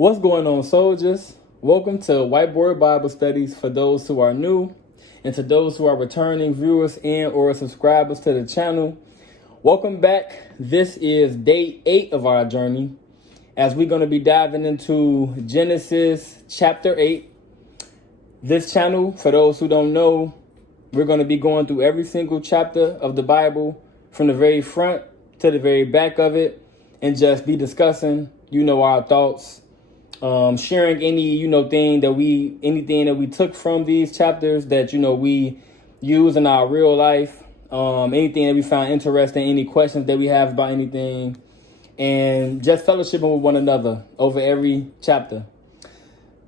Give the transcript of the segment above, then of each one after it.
What's going on, soldiers? Welcome to Whiteboard Bible Studies for those who are new and to those who are returning viewers and or subscribers to the channel. Welcome back. This is day 8 of our journey as we're going to be diving into Genesis chapter 8. This channel, for those who don't know, we're going to be going through every single chapter of the Bible from the very front to the very back of it and just be discussing, our thoughts. Sharing anything that we took from these chapters that we use in our real life, anything that we found interesting, any questions that we have about anything, and just fellowshipping with one another over every chapter.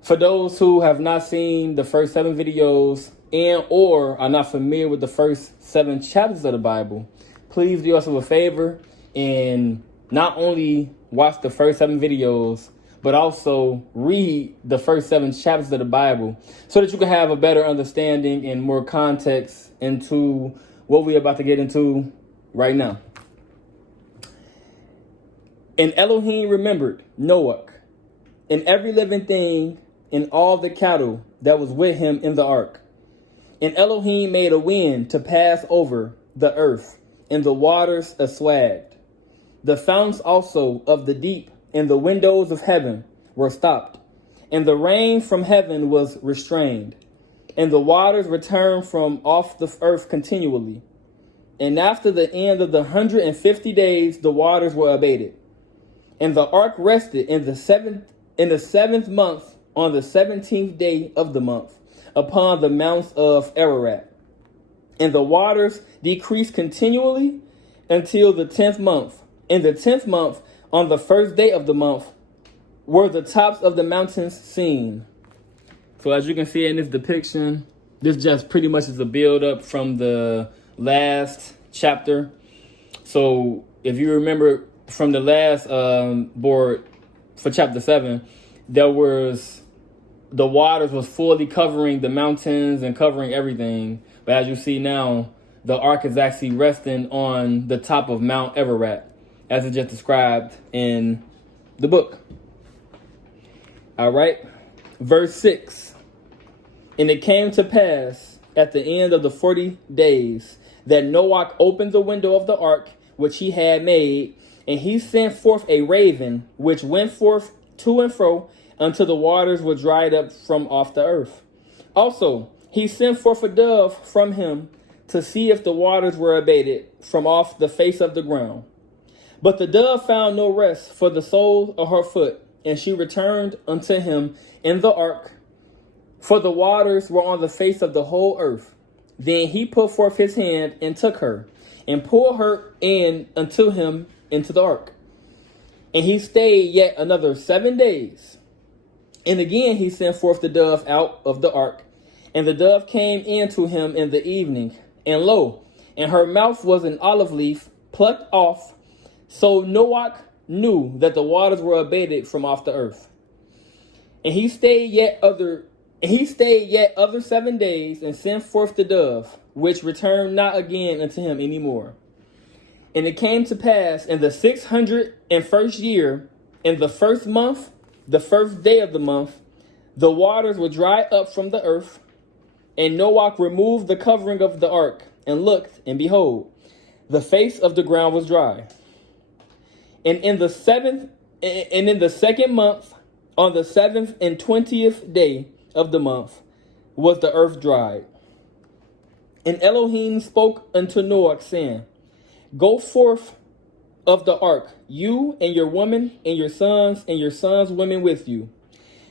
For those who have not seen the first 7 videos and or are not familiar with the first 7 chapters of the Bible, please do us a favor and not only watch the first 7 videos, but also read the first 7 chapters of the Bible so that you can have a better understanding and more context into what we're about to get into right now. And Elohiym remembered Noah and every living thing and all the cattle that was with him in the ark. And Elohiym made a wind to pass over the earth, and the waters assuaged. The fountains also of the deep and the windows of heaven were stopped, and the rain from heaven was restrained, and the waters returned from off the earth continually. And after the end of the 150 days, the waters were abated. And the ark rested in the seventh month, on the 17th day of the month, upon the mounts of Ararat. And the waters decreased continually until the 10th month. In the 10th month, on the first day of the month, were the tops of the mountains seen. So as you can see in this depiction, this just pretty much is a build up from the last chapter. So if you remember from the last board for chapter 7, the waters was fully covering the mountains and covering everything. But as you see now, the ark is actually resting on the top of Mount Ararat, as it just described in the book. All right. Verse 6. And it came to pass at the end of the 40 days that Noah opened the window of the ark which he had made, and he sent forth a raven which went forth to and fro until the waters were dried up from off the earth. Also, he sent forth a dove from him to see if the waters were abated from off the face of the ground. But the dove found no rest for the sole of her foot, and she returned unto him in the ark, for the waters were on the face of the whole earth. Then he put forth his hand and took her, and pulled her in unto him into the ark. And he stayed yet another 7 days. And again he sent forth the dove out of the ark, and the dove came in to him in the evening, and lo, and her mouth was an olive leaf plucked off. So Noah knew that the waters were abated from off the earth. And he stayed yet other 7 days, and sent forth the dove, which returned not again unto him any more. And it came to pass in the 601st year, in the first month, the first day of the month, the waters were dried up from the earth. And Noah removed the covering of the ark, and looked, and behold, the face of the ground was dry. And in the 2nd month, on the 7th and 20th day of the month, was the earth dried. And Elohiym spoke unto Noah, saying, Go forth of the ark, you and your woman and your sons' women with you.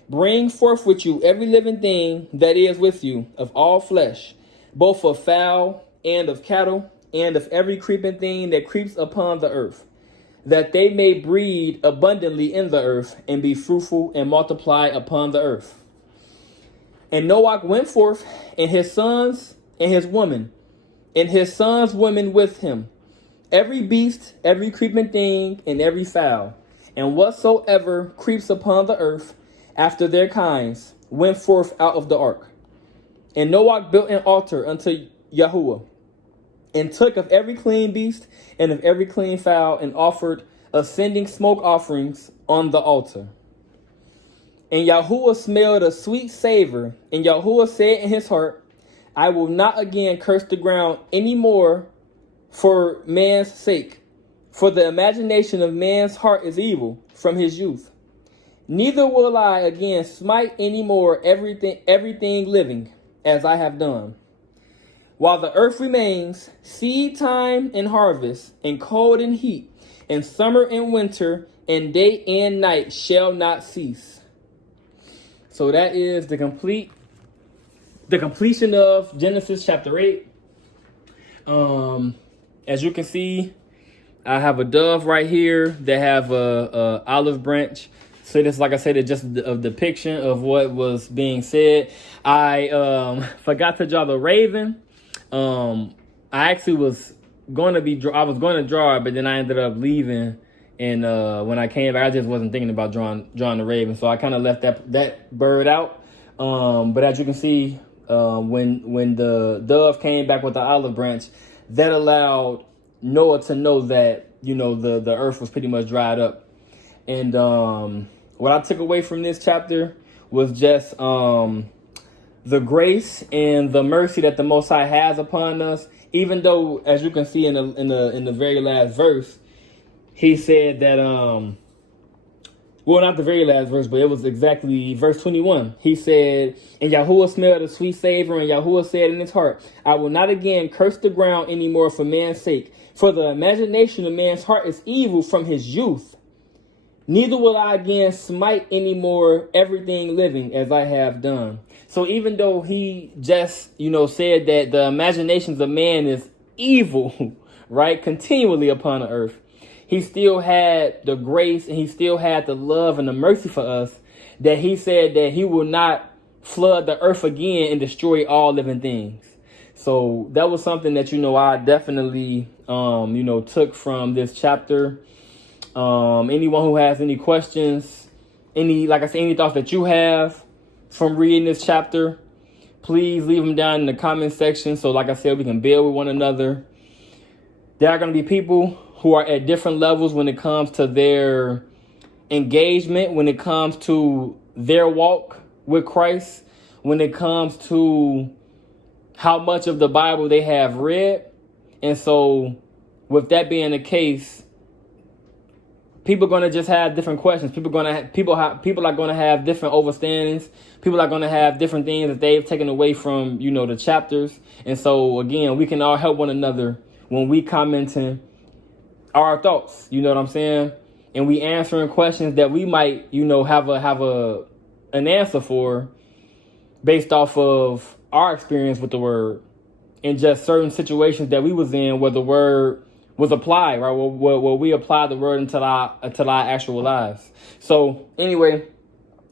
Bring forth with you every living thing that is with you, of all flesh, both of fowl and of cattle, and of every creeping thing that creeps upon the earth, that they may breed abundantly in the earth, and be fruitful and multiply upon the earth. And Noah went forth, and his sons and his woman, and his sons' women with him, every beast, every creeping thing, and every fowl, and whatsoever creeps upon the earth after their kinds, went forth out of the ark. And Noah built an altar unto Yahuah, and took of every clean beast and of every clean fowl, and offered ascending smoke offerings on the altar. And Yahuah smelled a sweet savor, and Yahuah said in his heart, I will not again curse the ground any more for man's sake, for the imagination of man's heart is evil from his youth. Neither will I again smite any more everything living, as I have done. While the earth remains, seed time and harvest, and cold and heat, and summer and winter, and day and night shall not cease. So that is the completion of Genesis chapter 8. As you can see, I have a dove right here that have a olive branch. So this, like I said, it's just a depiction of what was being said. I forgot to draw the raven. I actually was going to draw it, but then I ended up leaving. And when I came back, I just wasn't thinking about drawing the raven. So I kind of left that bird out. But as you can see, when the dove came back with the olive branch, that allowed Noah to know that, the earth was pretty much dried up. And what I took away from this chapter was just the grace and the mercy that the Most High has upon us. Even though, as you can see in the very last verse, he said that, well, not the very last verse, but it was exactly verse 21. He said, and Yahuah smelled a sweet savor, and Yahuah said in his heart, I will not again curse the ground anymore for man's sake, for the imagination of man's heart is evil from his youth. Neither will I again smite any more everything living, as I have done. So even though he just, said that the imaginations of man is evil, right, continually upon the earth, he still had the grace and he still had the love and the mercy for us, that he said that he will not flood the earth again and destroy all living things. So that was something that, I definitely, took from this chapter. Anyone who has any questions, any thoughts that you have from reading this chapter, please leave them down in the comment section. So like I said, we can build with one another. There are going to be people who are at different levels when it comes to their engagement, when it comes to their walk with Christ, when it comes to how much of the Bible they have read. And so with that being the case, people are going to just have different questions. People are going to have different understandings. People are going to have different things that they've taken away from, the chapters. And so, again, we can all help one another when we commenting our thoughts. You know what I'm saying? And we answering questions that we might, have an answer for based off of our experience with the word and just certain situations that we was in where the word was applied, right? Where we apply the word into our actual lives. So anyway,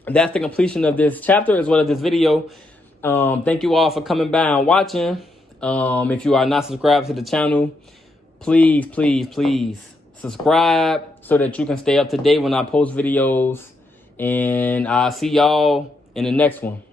that's the completion of this chapter as well as this video. Thank you all for coming by and watching. If you are not subscribed to the channel, please subscribe so that you can stay up to date when I post videos. And I'll see y'all in the next one.